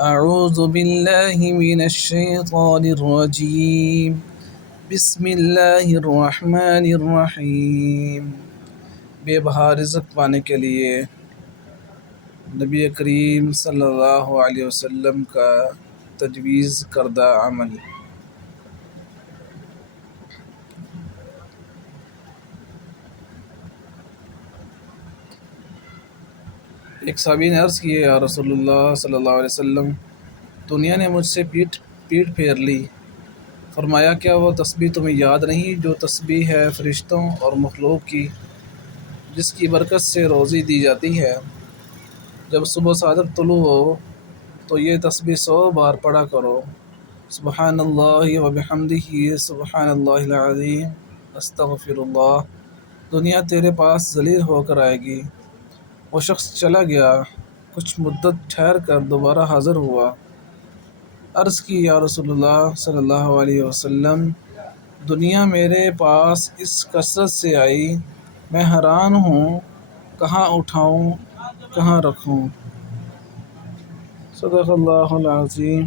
اعوذ باللہ من الشیطان الرجیم بسم اللہ الرحمن الرحیم۔ بے بہا رزق پانے کے لیے نبی کریم صلی اللہ علیہ وسلم کا تجویز کردہ عمل۔ ایک صحابی نے عرض کی، یا رسول اللہ صلی اللہ علیہ وسلم، دنیا نے مجھ سے پیٹ پھیر لی۔ فرمایا، کیا وہ تسبیح تمہیں یاد نہیں جو تسبیح ہے فرشتوں اور مخلوق کی، جس کی برکت سے روزی دی جاتی ہے؟ جب صبح صادق طلوع ہو تو یہ تسبیح 100 بار پڑھا کرو، سبحان اللہ و بحمدہ، سبحان اللہ العظیم، استغفر اللہ۔ دنیا تیرے پاس ذلیل ہو کر آئے گی۔ وہ شخص چلا گیا، کچھ مدت ٹھہر کر دوبارہ حاضر ہوا۔ عرض کی، یا رسول اللہ صلی اللہ علیہ وسلم، دنیا میرے پاس اس کثرت سے آئی، میں حیران ہوں، کہاں اٹھاؤں، کہاں رکھوں؟ صدق اللہ العظیم۔